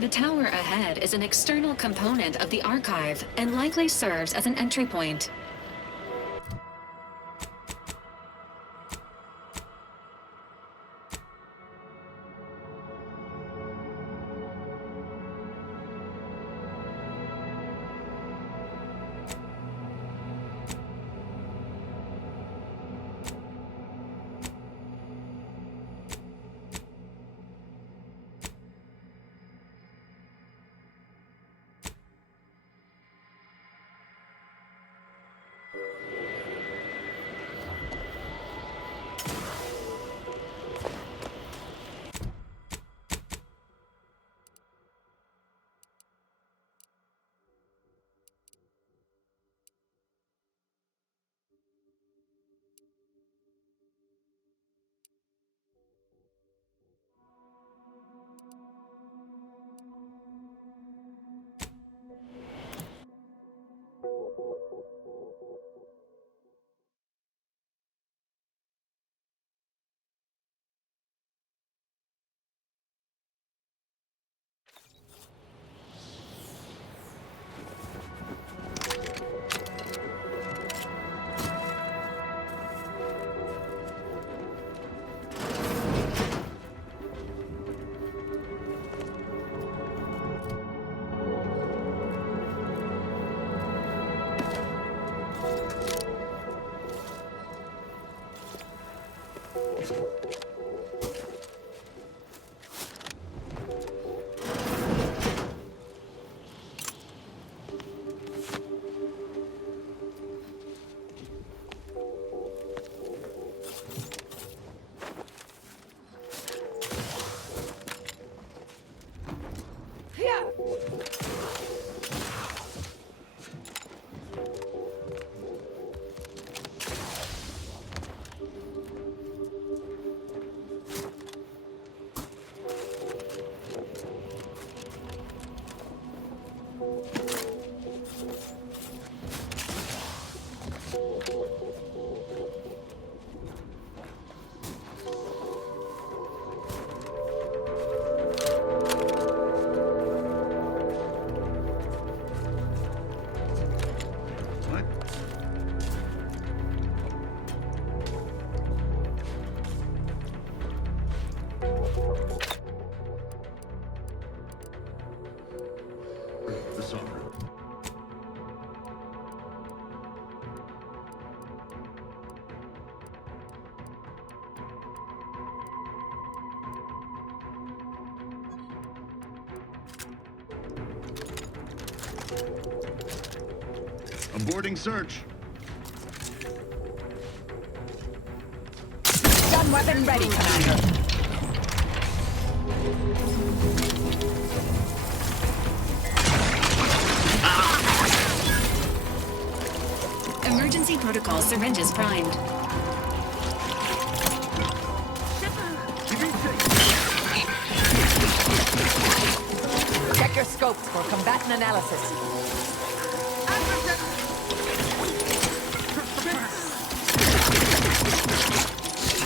The tower ahead is an external component of the archive and likely serves as an entry point. The sovereign. Aborting search. Gun weapon ready, Commander. Emergency protocol syringes primed. Check your scopes for combatant analysis.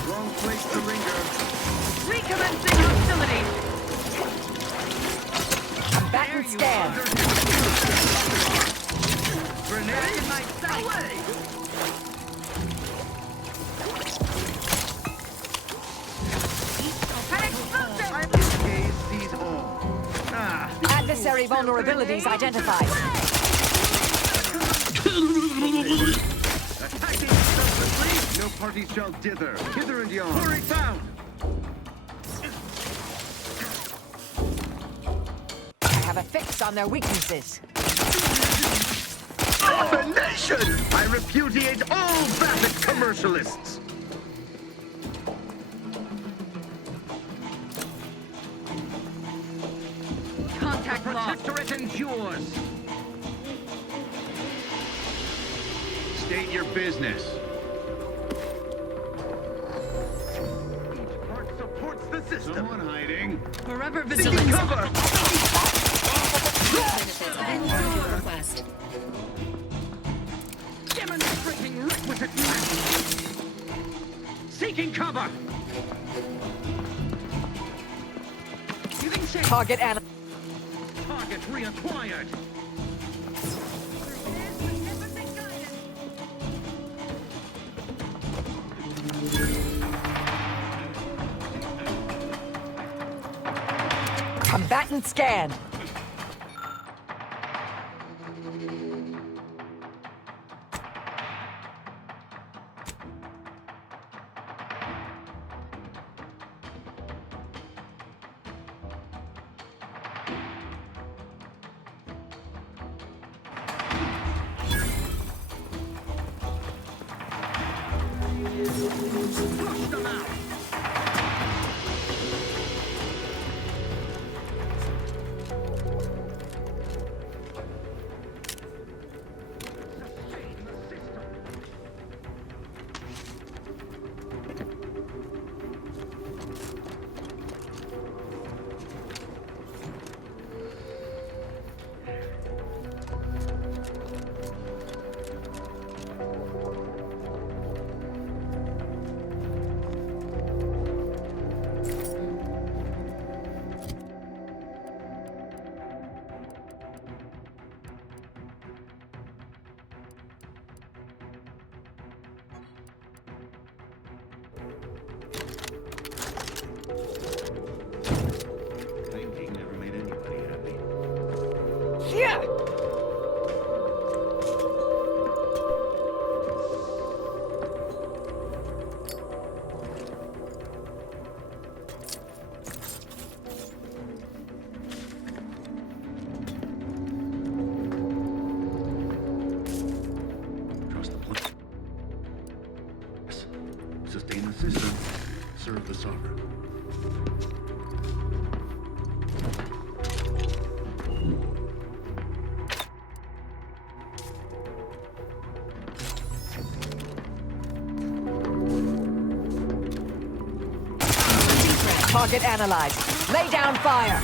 Wrong place to linger. Recommencing hostilities! Combatant scan. Grenade in my sight! Away! Gaze sees all. Ah, Adversary vulnerabilities identified. attacking selflessly. No party shall dither. Hither and yon. Quarry found. I have a fix on their weaknesses. Abomination! I repudiate all Vatic commercialists. Contact lost! Protectorate endures. State your business. Each part supports the system. Someone hiding. Forever Seeking vigilant! cover. Benefits available at your request. Demonstrating requisite mass. Seeking cover. Giving chase. Target Target reacquired. combatant scan. Flush them out. Sustain the system. Thinking never made anybody happy. Yeah. Trust the plan. Sustain the system. Serve the sovereign. Target analyzed. Lay down fire.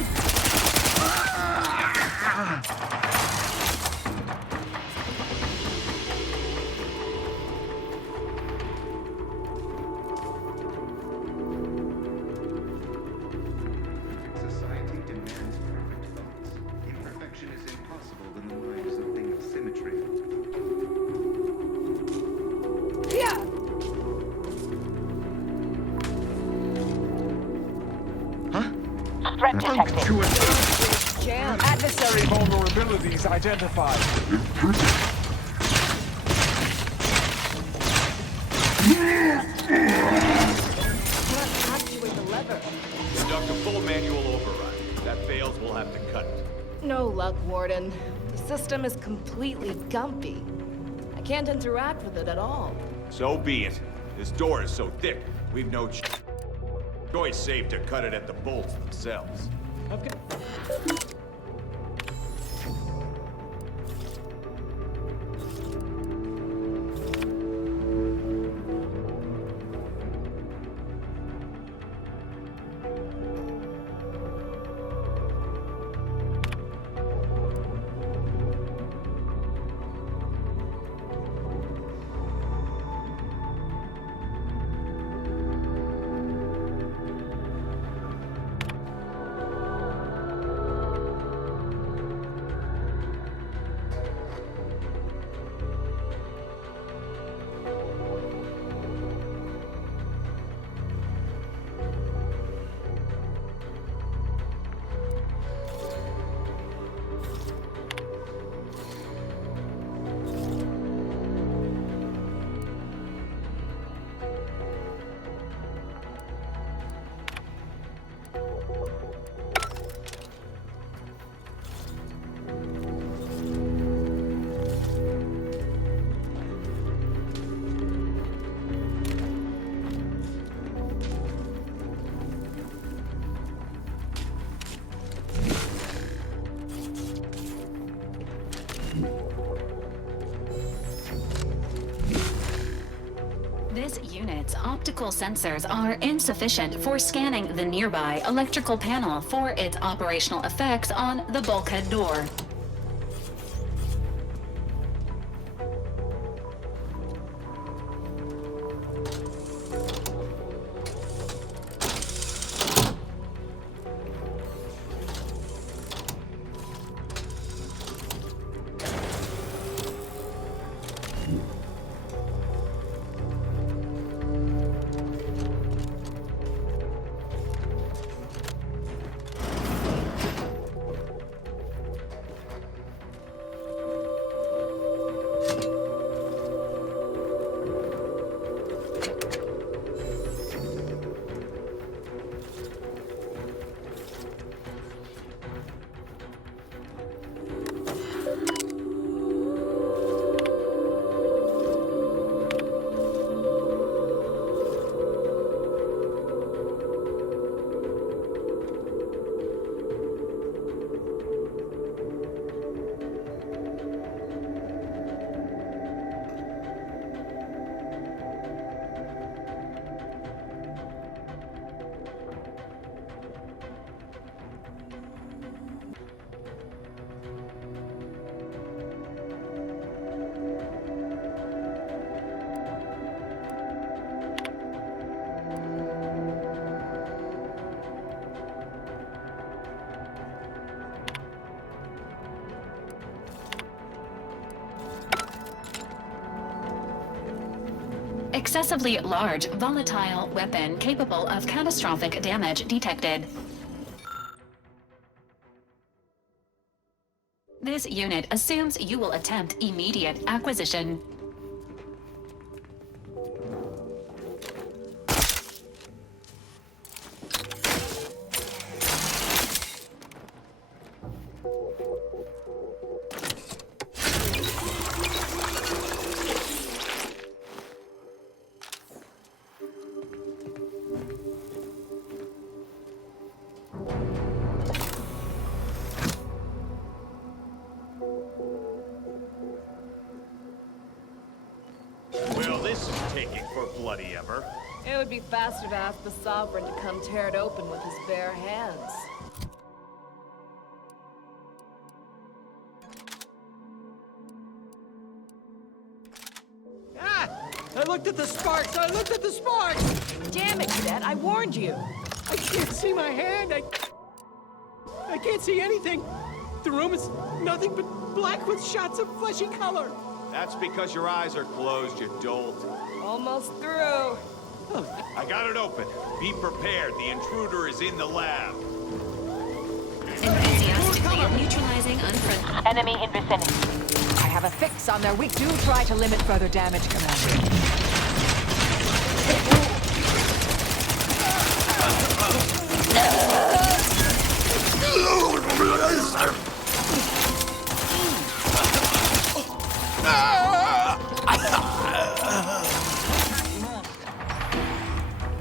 Society demands perfect thoughts. Imperfection is impossible in the lives of things of symmetry. Yeah. Threat detected. Jam. Adversary. Vulnerabilities identified. Can't actuate the lever. Conduct a full manual override. If that fails, we'll have to cut it. No luck, Warden. The system is completely gumpy. I can't interact with it at all. So be it. This door is so thick, we've no choice save to cut it at the bolts themselves. Okay. This unit's optical sensors are insufficient for scanning the nearby electrical panel for its operational effects on the bulkhead door. Excessively large, volatile weapon capable of catastrophic damage detected. This unit assumes you will attempt immediate acquisition. Well, this is taking for bloody ever. It would be faster to ask the Sovereign to come tear it open with his bare hands. Ah! I looked at the sparks! I looked at the sparks! Damn it, Cadet, I warned you! I can't see my hand! I can't see anything! The room is nothing but black with shots of fleshy color! That's because your eyes are closed, you dolt. Almost through. I got it open. Be prepared. The intruder is in the lab. Enthusiastically neutralizing unfriendly. Enemy in vicinity. I have a fix on their weak. Do try to limit further damage, Commander.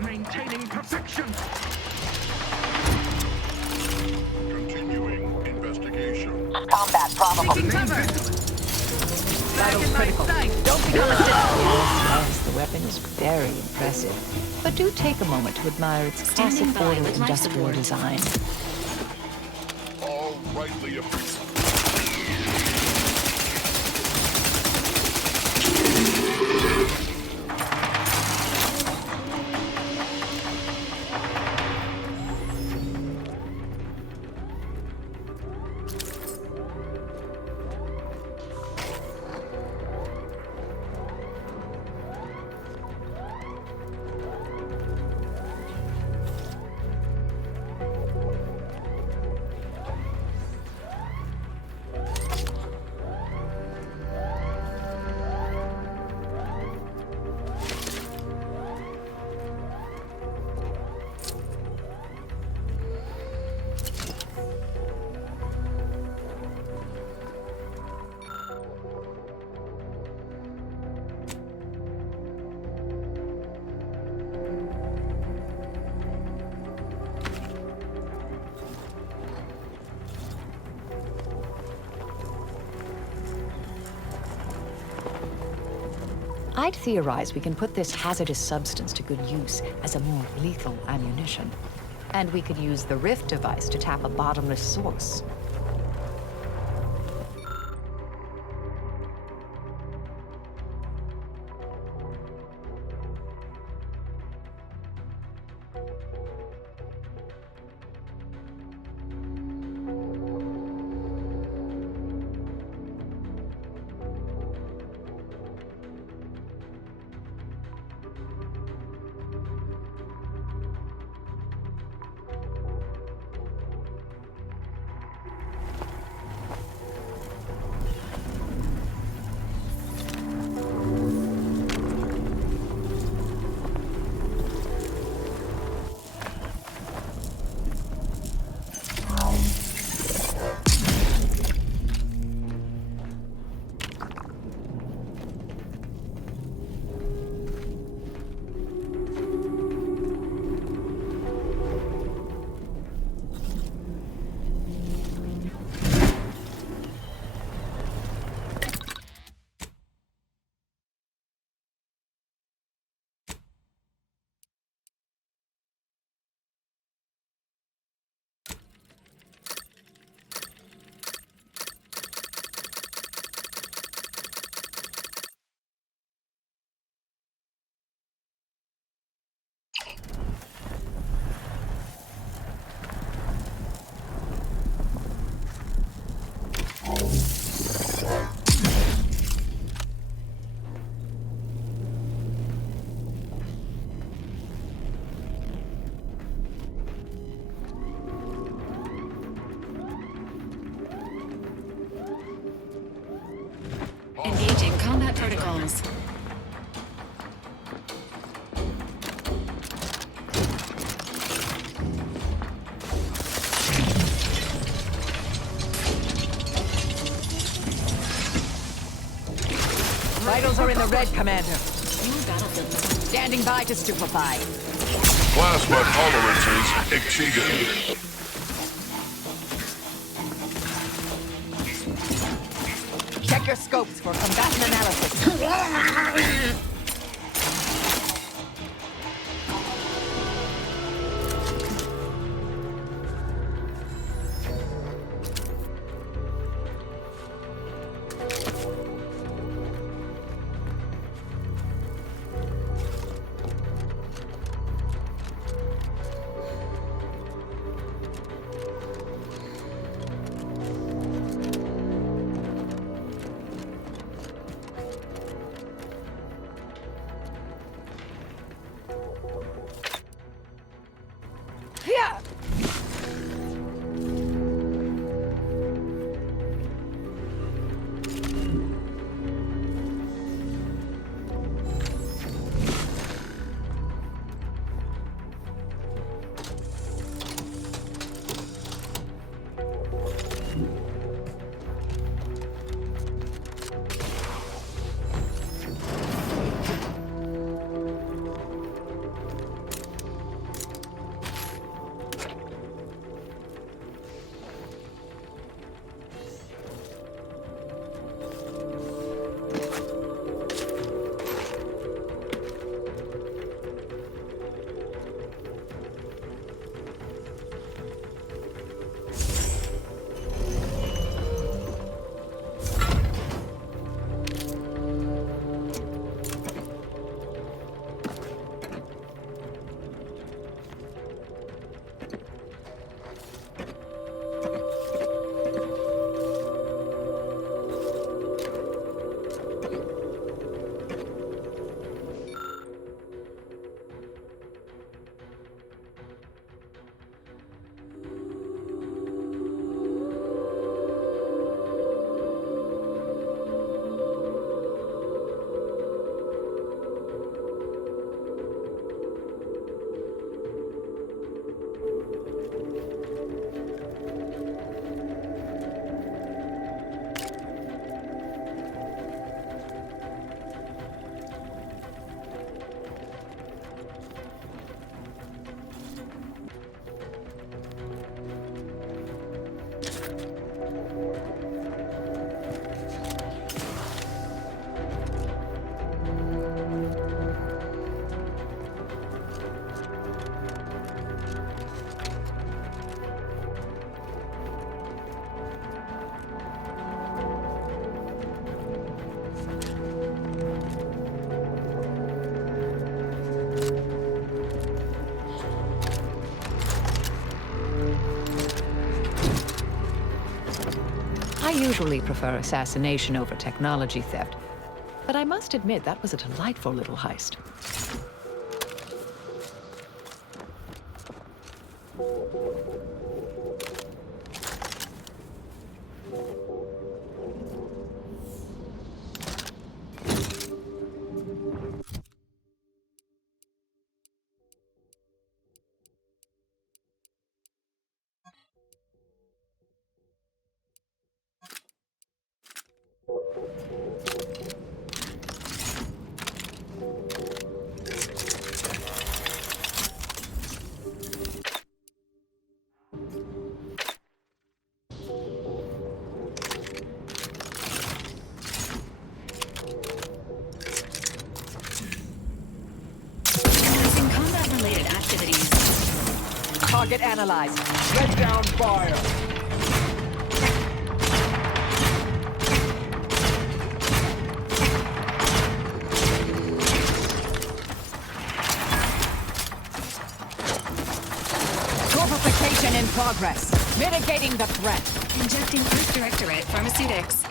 Maintaining perfection. Continuing investigation. Combat probable. Taking cover. Flag in my sight. Don't become a citizen. Yes, the weapon is very impressive. But do take a moment to admire its Standing classic by order with life industrial support. design. All rightly appreciated. I'd theorize we can put this hazardous substance to good use as a more lethal ammunition. And we could use the Rift device to tap a bottomless source. Engaging combat protocols. Vitals are in the red, Commander. New battlefield. Standing by to stupefy. Plasma tolerances exceeded. Check your scopes for combatant analysis. I usually prefer assassination over technology theft, but I must admit that was a delightful little heist. Commencing combat-related activities. Target analyzed. Let down fire! Torpification in progress. Mitigating the threat. Injecting Earth Directorate Pharmaceutics.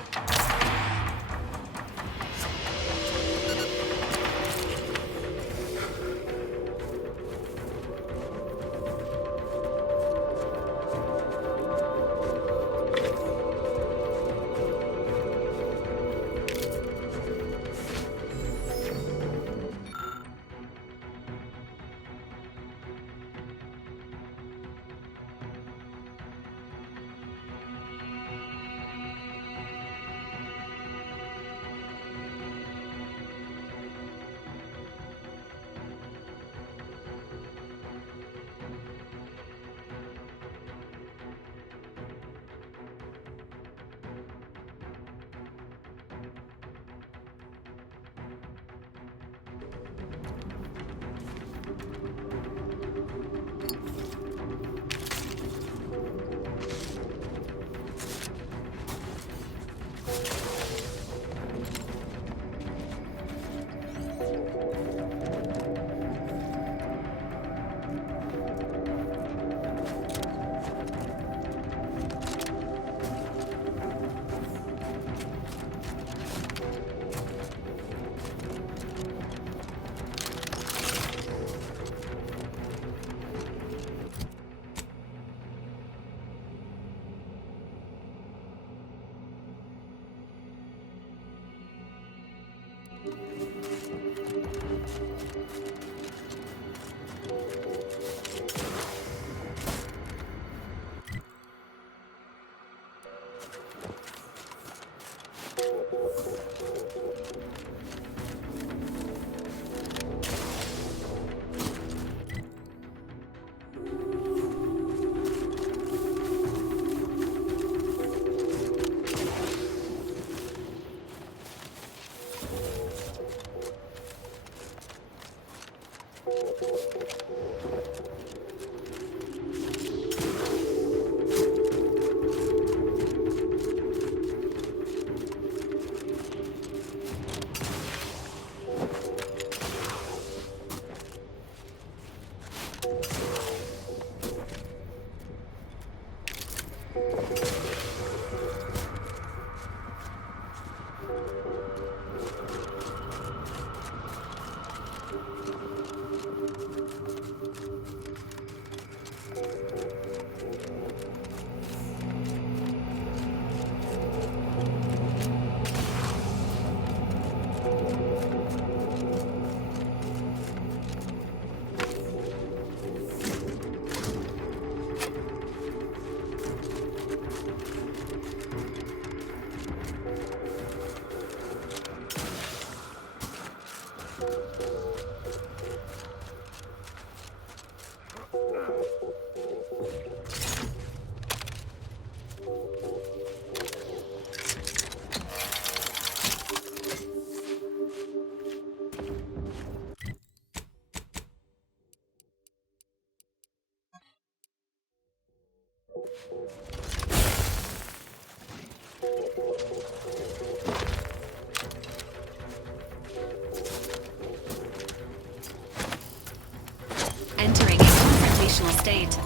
Entering a confrontational state.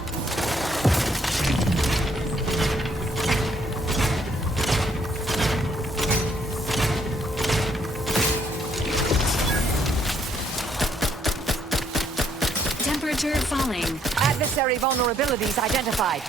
falling. Adversary vulnerabilities identified.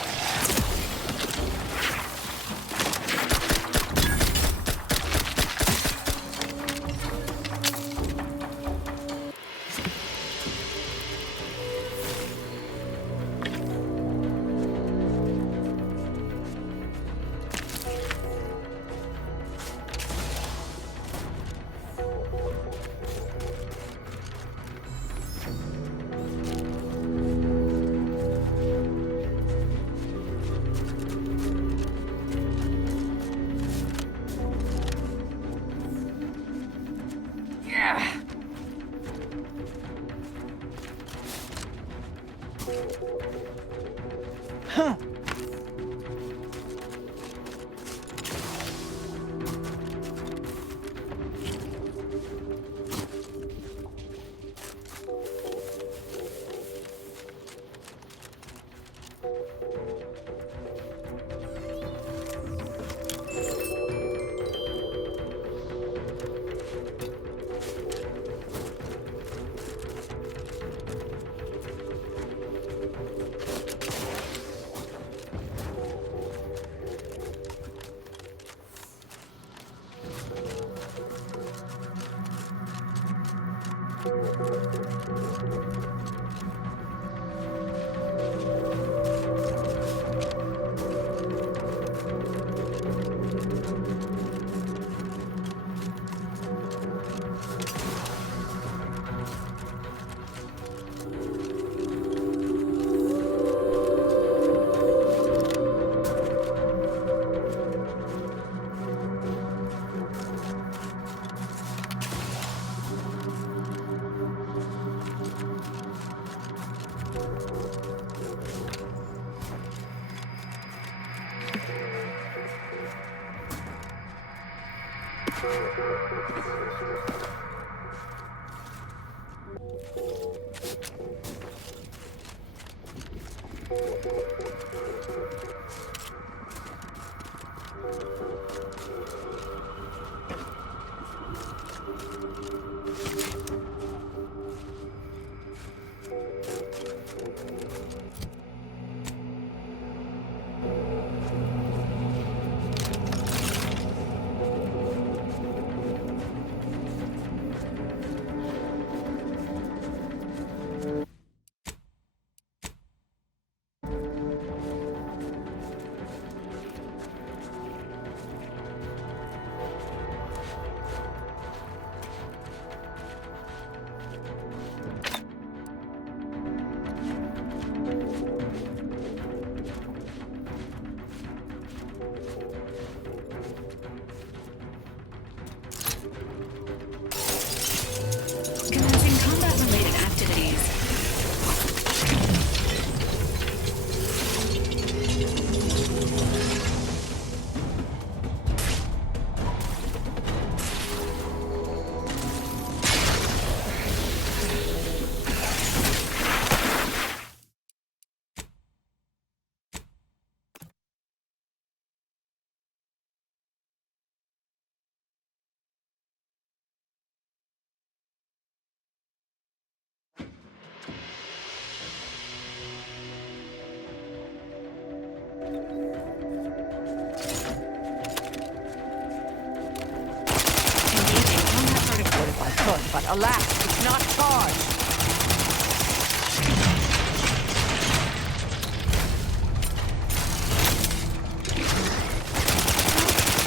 Commencing combat-related activities. But alas, it's not charged.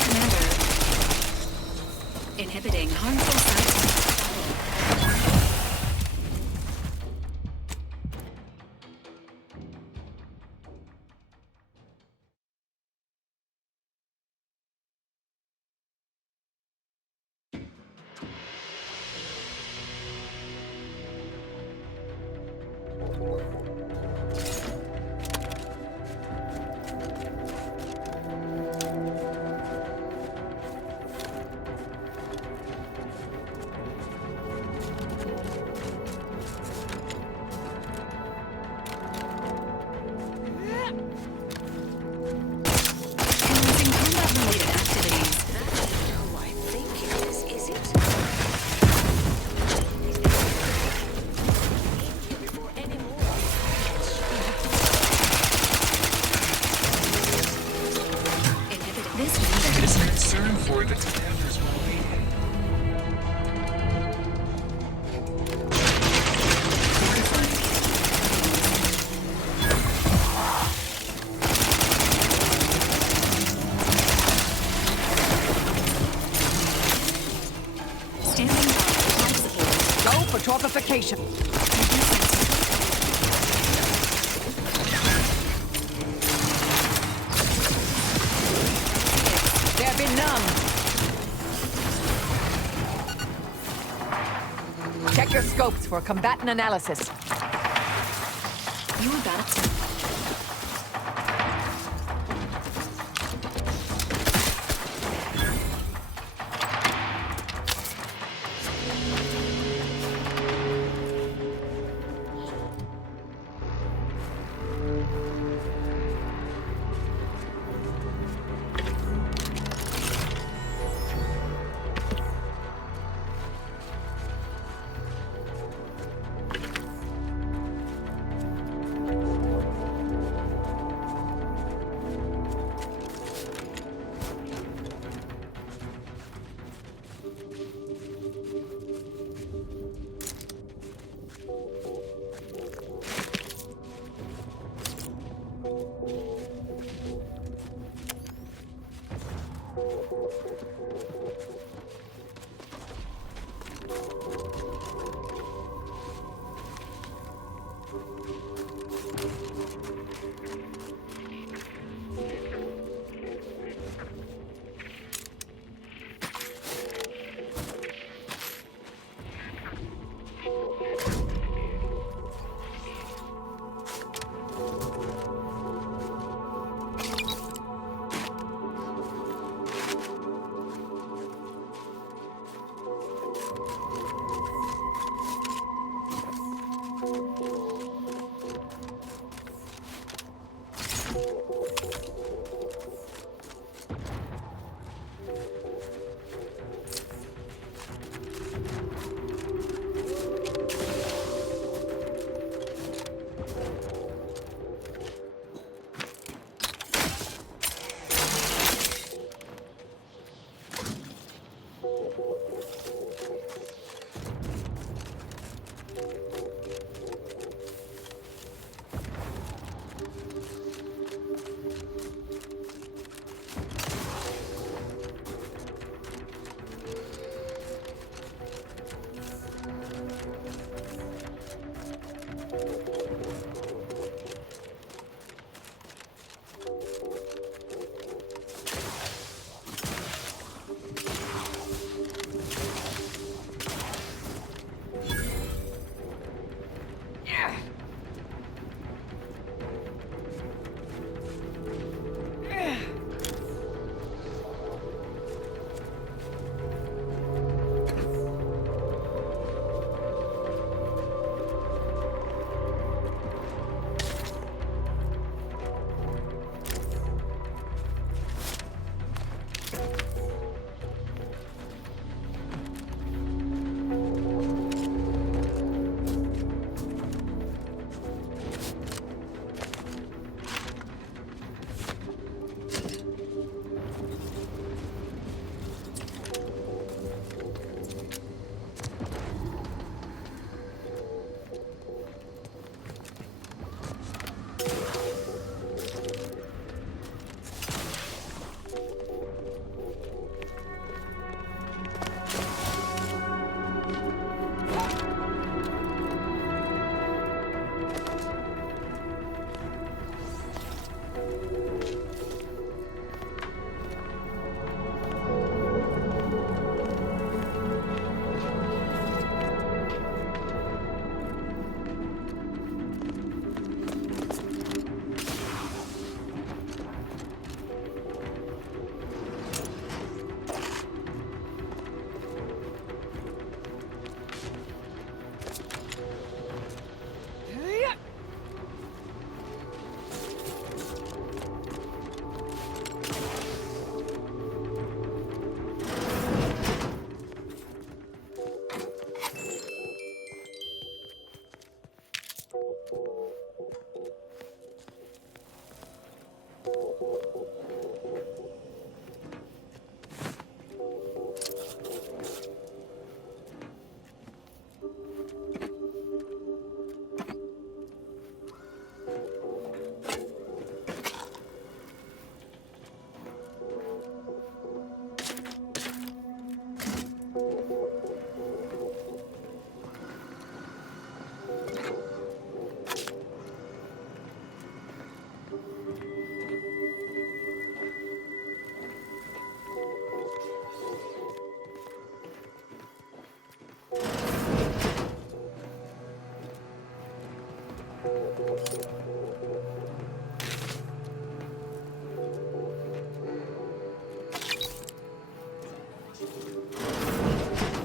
Commander. Inhibiting harmful sites. concern for the commander's well-being. Standing by. Intoxicated. Go for torpification. They're benumbed. Check your scopes for combatant analysis. You about to.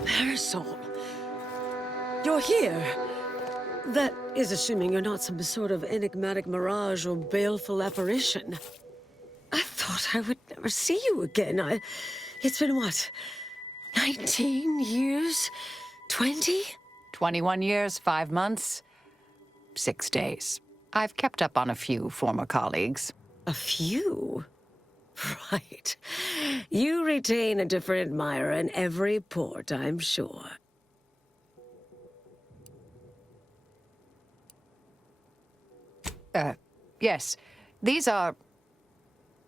Marisol, you're here. That is assuming you're not some sort of enigmatic mirage or baleful apparition. I thought I would never see you again. It's been what? 19 years? 20? 21 years, 5 months, 6 days. I've kept up on a few former colleagues. A few? Right. You retain a different admirer in every port, I'm sure. Yes. These are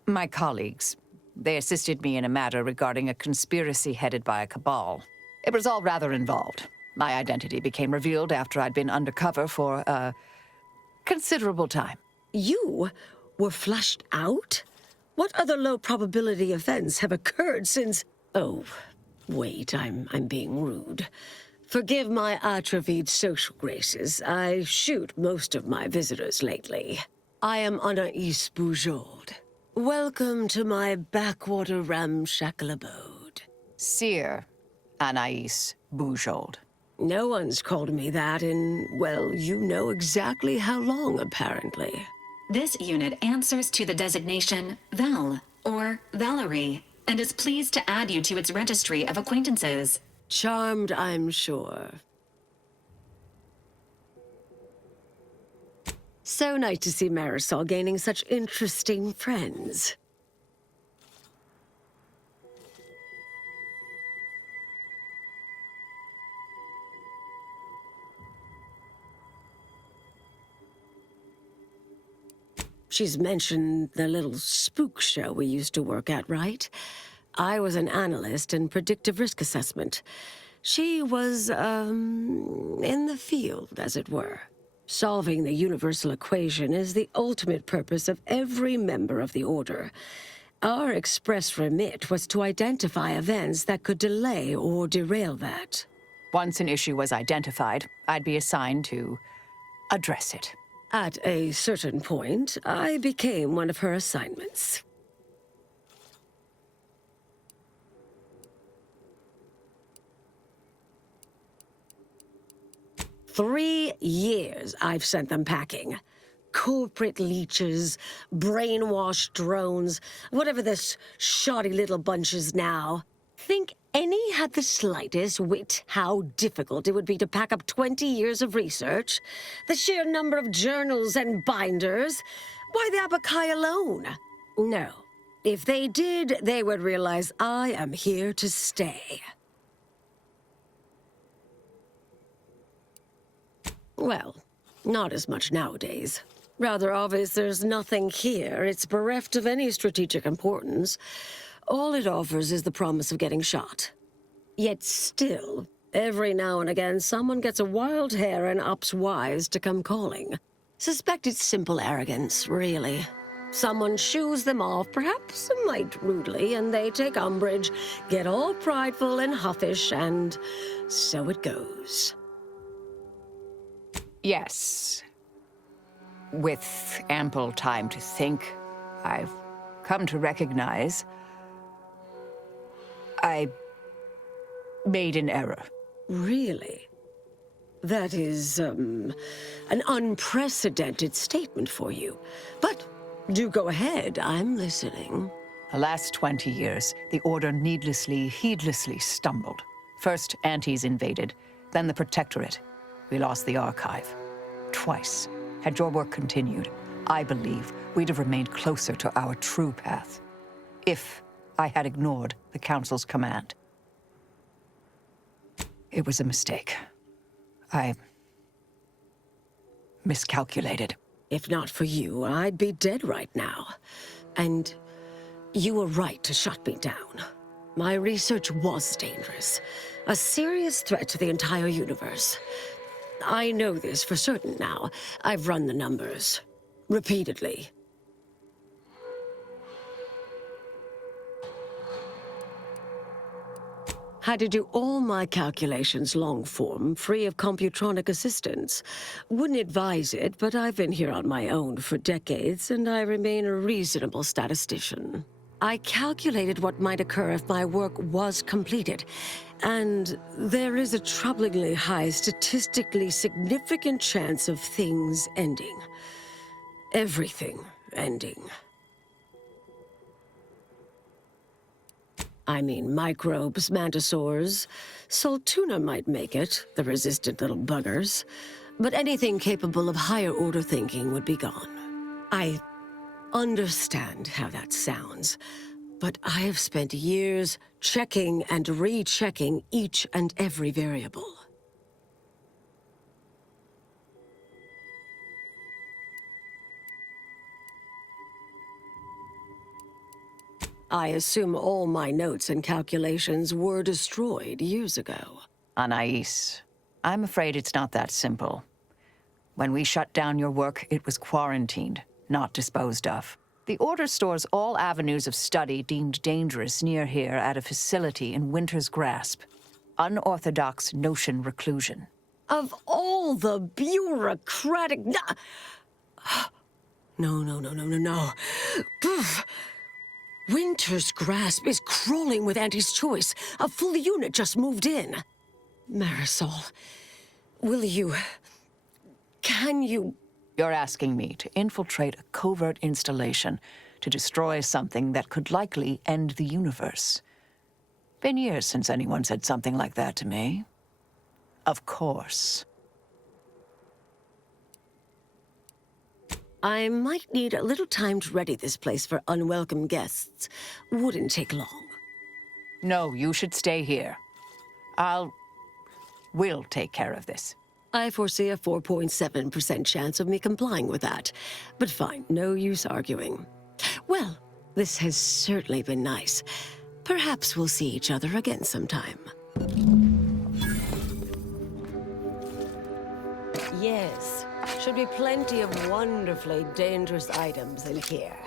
my colleagues. They assisted me in a matter regarding a conspiracy headed by a cabal. It was all rather involved. My identity became revealed after I'd been undercover for a considerable time. You were flushed out? What other low-probability events have occurred since... Oh, wait, I'm being rude. Forgive my atrophied social graces. I shoot most of my visitors lately. I am Anaïs Bujold. Welcome to my backwater ramshackle abode. Seer Anaïs Bujold. No one's called me that in, well, you know exactly how long, apparently. This unit answers to the designation Val, or Valerie, and is pleased to add you to its registry of acquaintances. Charmed, I'm sure. So nice to see Marisol gaining such interesting friends. She's mentioned the little spook show we used to work at, right? I was an analyst in predictive risk assessment. She was, in the field, as it were. Solving the universal equation is the ultimate purpose of every member of the Order. Our express remit was to identify events that could delay or derail that. Once an issue was identified, I'd be assigned to address it. At a certain point, I became one of her assignments. "3 years I've sent them packing. Corporate leeches, brainwashed drones, whatever this shoddy little bunch is now. Think any had the slightest wit how difficult it would be to pack up 20 years of research? The sheer number of journals and binders? Why the Abakai alone? No. If they did, they would realize I am here to stay. Well, not as much nowadays. Rather obvious there's nothing here. It's bereft of any strategic importance. All it offers is the promise of getting shot. Yet still, every now and again, someone gets a wild hair and opts wise to come calling. Suspect it's simple arrogance, really. Someone shoos them off, perhaps a mite rudely, and they take umbrage, get all prideful and huffish, and so it goes. Yes. With ample time to think, I've come to recognize I made an error. Really? That is, an unprecedented statement for you. But do go ahead, I'm listening. The last 20 years, the Order needlessly, heedlessly stumbled. First, Antes invaded, then the Protectorate. We lost the Archive. Twice. Had your work continued, I believe we'd have remained closer to our true path. If I had ignored the Council's command. It was a mistake. I miscalculated. If not for you, I'd be dead right now. And you were right to shut me down. My research was dangerous. A serious threat to the entire universe. I know this for certain now. I've run the numbers. Repeatedly. Had to do all my calculations long form, free of computronic assistance. Wouldn't advise it, but I've been here on my own for decades, and I remain a reasonable statistician. I calculated what might occur if my work was completed, and there is a troublingly high, statistically significant chance of things ending. Everything ending. I mean, microbes, mantisaurs. Saltuna might make it, the resistant little buggers. But anything capable of higher-order thinking would be gone. I understand how that sounds, but I have spent years checking and rechecking each and every variable. I assume all my notes and calculations were destroyed years ago. Anais, I'm afraid it's not that simple. When we shut down your work, it was quarantined, not disposed of. The Order stores all avenues of study deemed dangerous near here at a facility in Winter's Grasp. Unorthodox notion reclusion. Of all the bureaucratic... No. Poof. Winter's Grasp is crawling with Auntie's choice. A full unit just moved in. Marisol, will you... Can you... You're asking me to infiltrate a covert installation to destroy something that could likely end the universe. Been years since anyone said something like that to me. Of course. I might need a little time to ready this place for unwelcome guests. Wouldn't take long. No, you should stay here. We'll take care of this. I foresee a 4.7% chance of me complying with that. But fine, no use arguing. Well, this has certainly been nice. Perhaps we'll see each other again sometime. Yes, should be plenty of wonderfully dangerous items in here.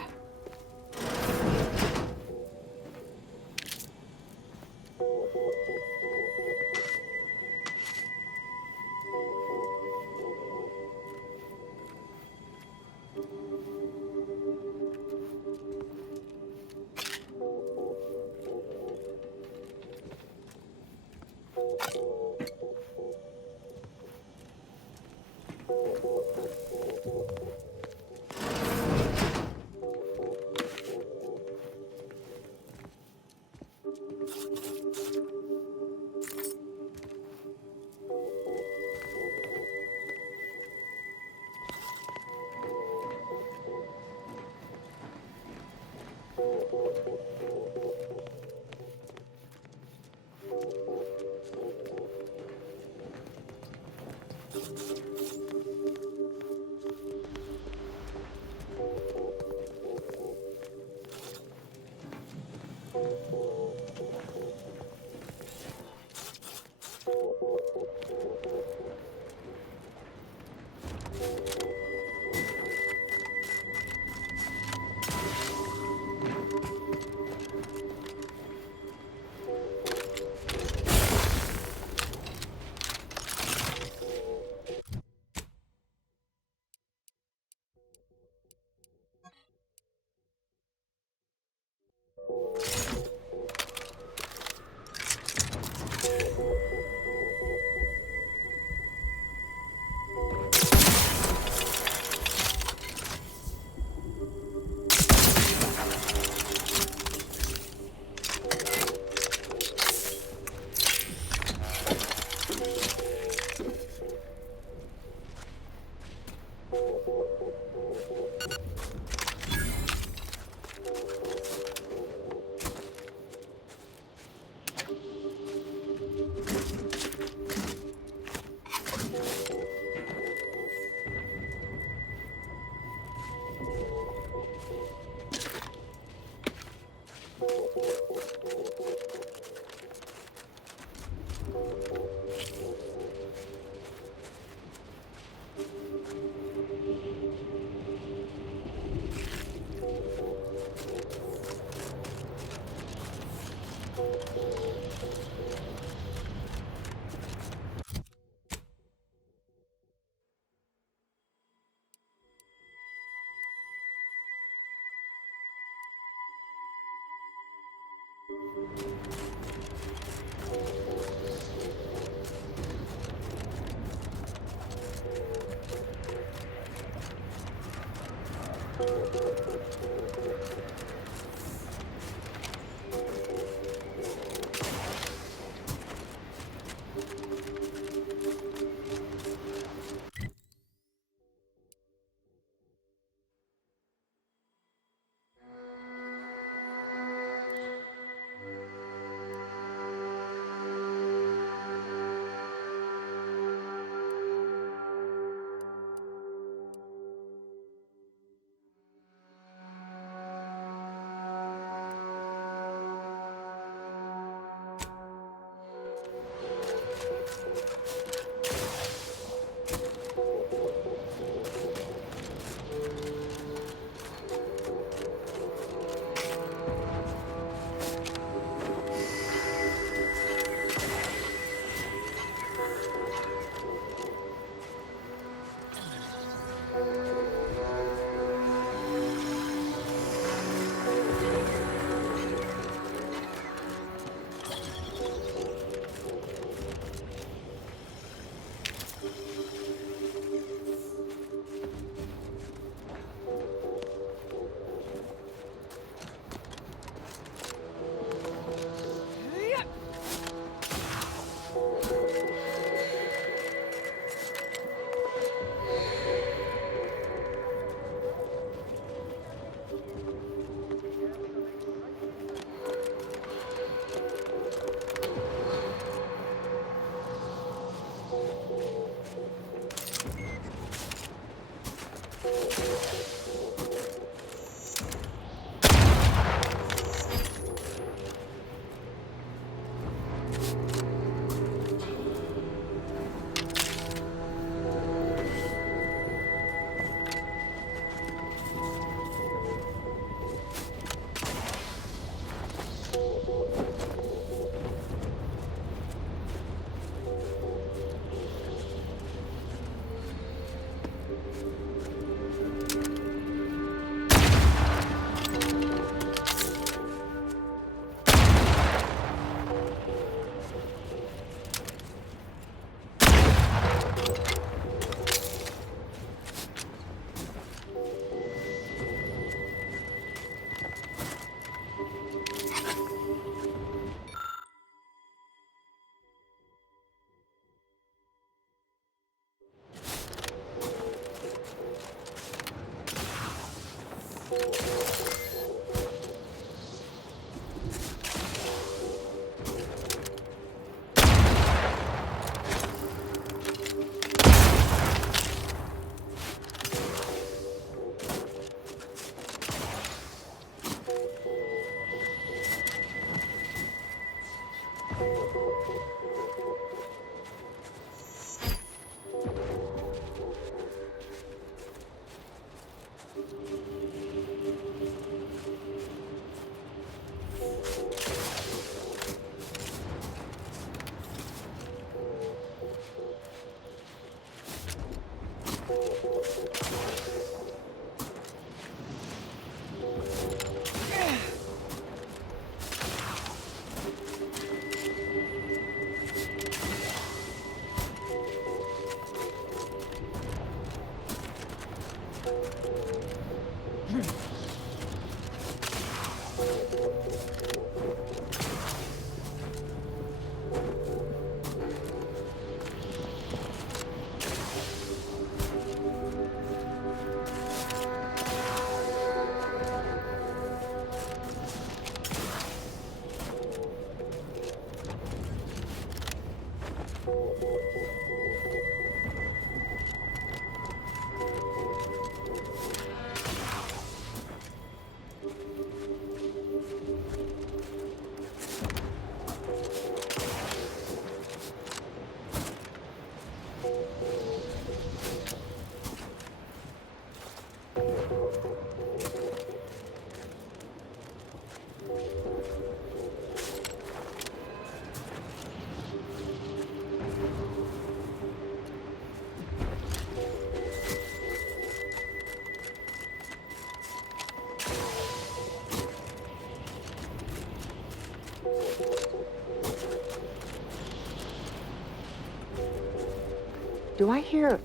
Do I hear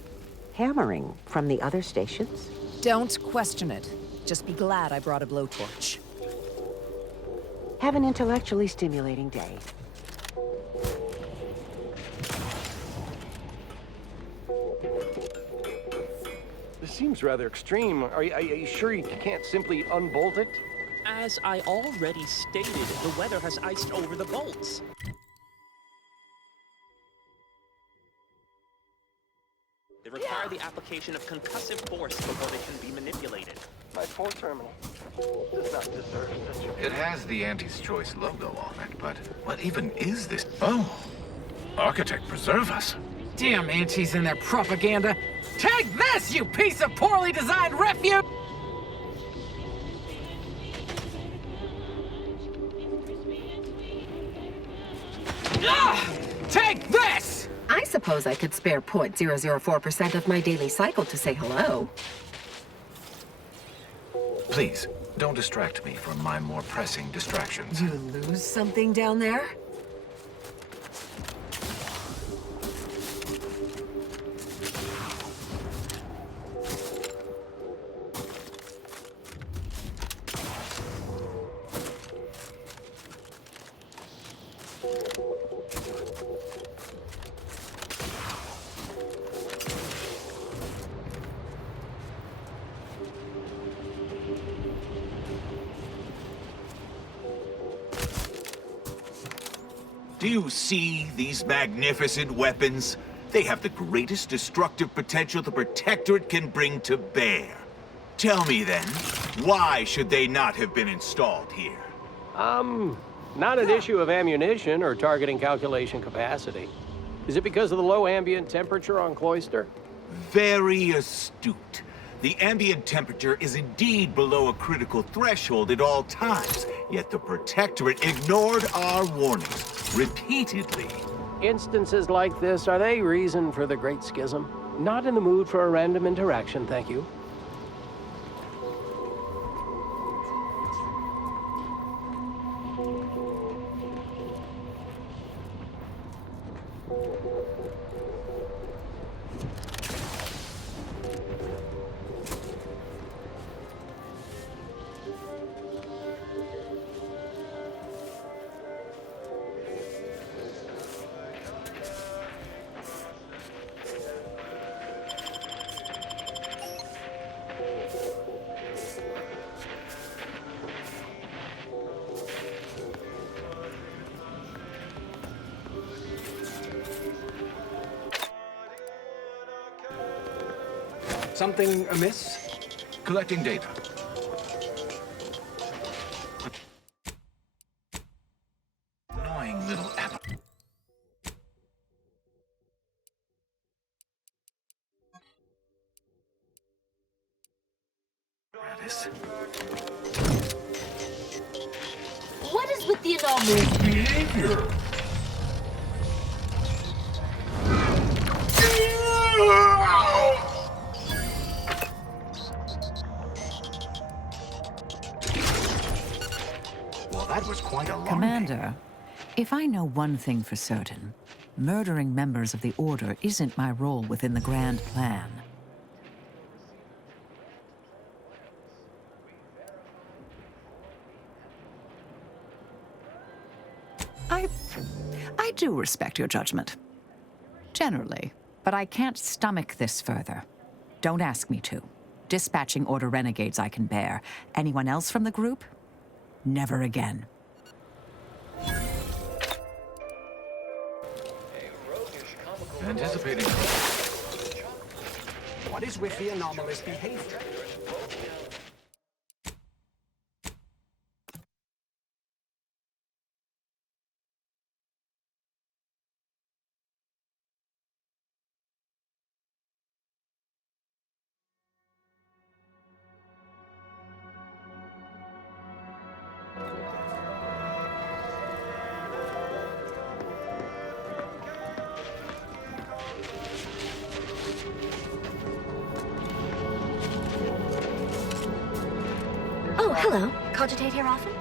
hammering from the other stations? Don't question it. Just be glad I brought a blowtorch. Have an intellectually stimulating day. This seems rather extreme. Are you sure you can't simply unbolt it? As I already stated, the weather has iced over the bolts. They require the application of concussive force before they can be manipulated. My port terminal does not deserve such a... It has the Auntie's Choice logo on it, but what even is this? Oh, Architect preserve us. Damn Auntie's and their propaganda. Take this, you piece of poorly designed refuse! Take this! I suppose I could spare 0.004% of my daily cycle to say hello. Please, don't distract me from my more pressing distractions. You lose something down there? Do you see these magnificent weapons? They have the greatest destructive potential the Protectorate can bring to bear. Tell me then, why should they not have been installed here? Not an issue of ammunition or targeting calculation capacity. Is it because of the low ambient temperature on Cloister? Very astute. The ambient temperature is indeed below a critical threshold at all times, yet the Protectorate ignored our warnings repeatedly. Instances like this, are they reason for the Great Schism? Not in the mood for a random interaction, thank you. Something amiss? Collecting data. Annoying little apple. Gratis. What is with the anomalous behavior? That was quite alarming. Commander, if I know one thing for certain, murdering members of the Order isn't my role within the grand plan. I do respect your judgment. Generally. But I can't stomach this further. Don't ask me to. Dispatching Order renegades I can bear. Anyone else from the group? Never again. Anticipating. What is with the anomalous behavior? Oh, hello. Cogitate here often?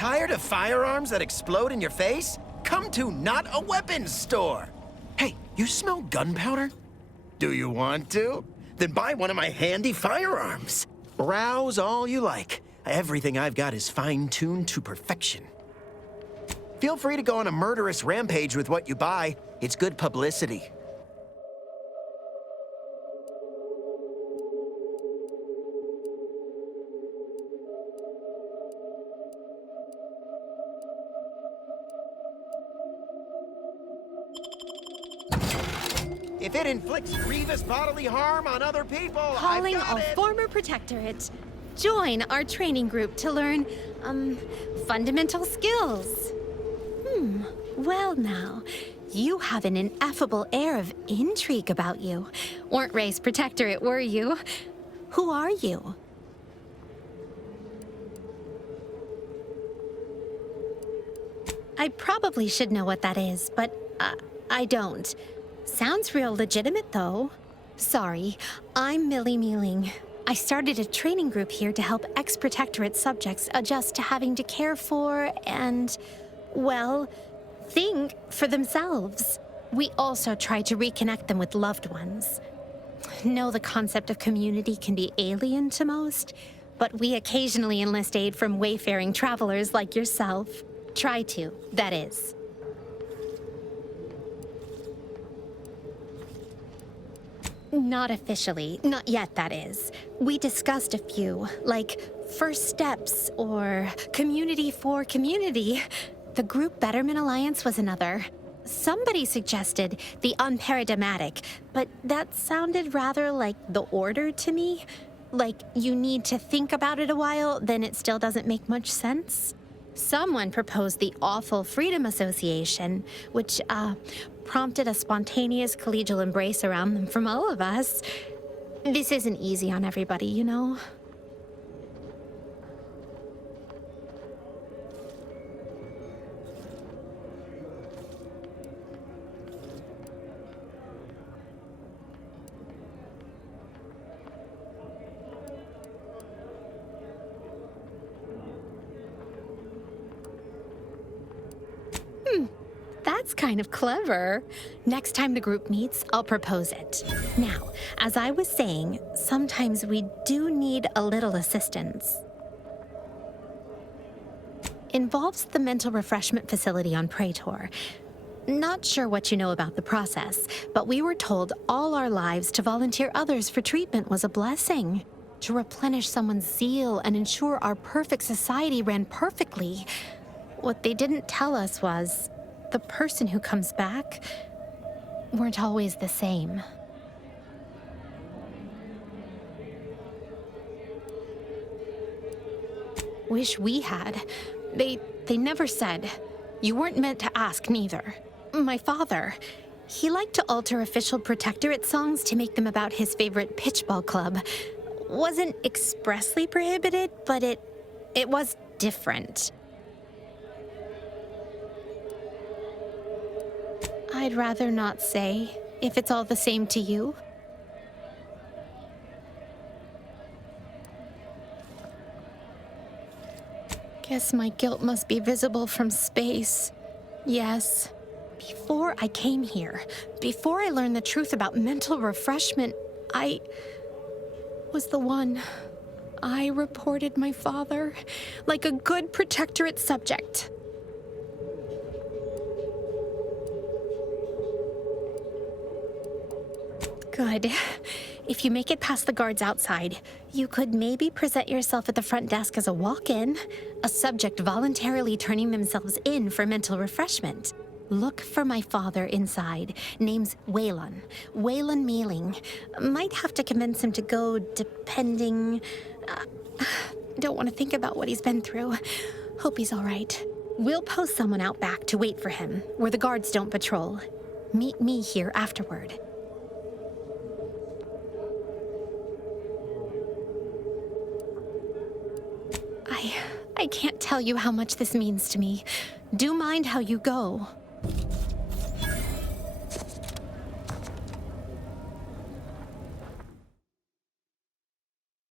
Tired of firearms that explode in your face? Come to Not a Weapons store. Hey, you smell gunpowder? Do you want to? Then buy one of my handy firearms. Browse all you like. Everything I've got is fine-tuned to perfection. Feel free to go on a murderous rampage with what you buy. It's good publicity. If it inflicts grievous bodily harm on other people, Calling I've got all it. former Protectorate. Join our training group to learn, fundamental skills. Well now, you have an ineffable air of intrigue about you. Weren't raised Protectorate, were you? Who are you? I probably should know what that is, but I don't. Sounds real legitimate, though. Sorry, I'm Millie Mealing. I started a training group here to help ex-Protectorate subjects adjust to having to care for and, well, think for themselves. We also try to reconnect them with loved ones. Know the concept of community can be alien to most, but we occasionally enlist aid from wayfaring travelers like yourself. Try to, that is. Not officially. Not yet, that is. We discussed a few, like first steps or community for community. The Group Betterment Alliance was another. Somebody suggested the unparadigmatic, but that sounded rather like the Order to me. Like you need to think about it a while, then it still doesn't make much sense. Someone proposed the Awful Freedom Association, which, prompted a spontaneous collegial embrace around them from all of us. This isn't easy on everybody, you know? That's kind of clever. Next time the group meets, I'll propose it. Now, as I was saying, sometimes we do need a little assistance. Involves the mental refreshment facility on Praetor. Not sure what you know about the process, but we were told all our lives to volunteer others for treatment was a blessing. To replenish someone's zeal and ensure our perfect society ran perfectly. What they didn't tell us was the person who comes back weren't always the same. Wish we had. They never said. You weren't meant to ask neither. My father, he liked to alter official Protectorate songs to make them about his favorite pitchball club. Wasn't expressly prohibited, but it was different. I'd rather not say, if it's all the same to you. Guess my guilt must be visible from space. Yes. Before I came here, before I learned the truth about mental refreshment, I was the one. I reported my father, like a good Protectorate subject. Good. If you make it past the guards outside, you could maybe present yourself at the front desk as a walk-in, a subject voluntarily turning themselves in for mental refreshment. Look for my father inside. Name's Waylon. Waylon Mealing. Might have to convince him to go, depending... don't want to think about what he's been through. Hope he's all right. We'll post someone out back to wait for him, where the guards don't patrol. Meet me here afterward. I can't tell you how much this means to me. Do mind how you go.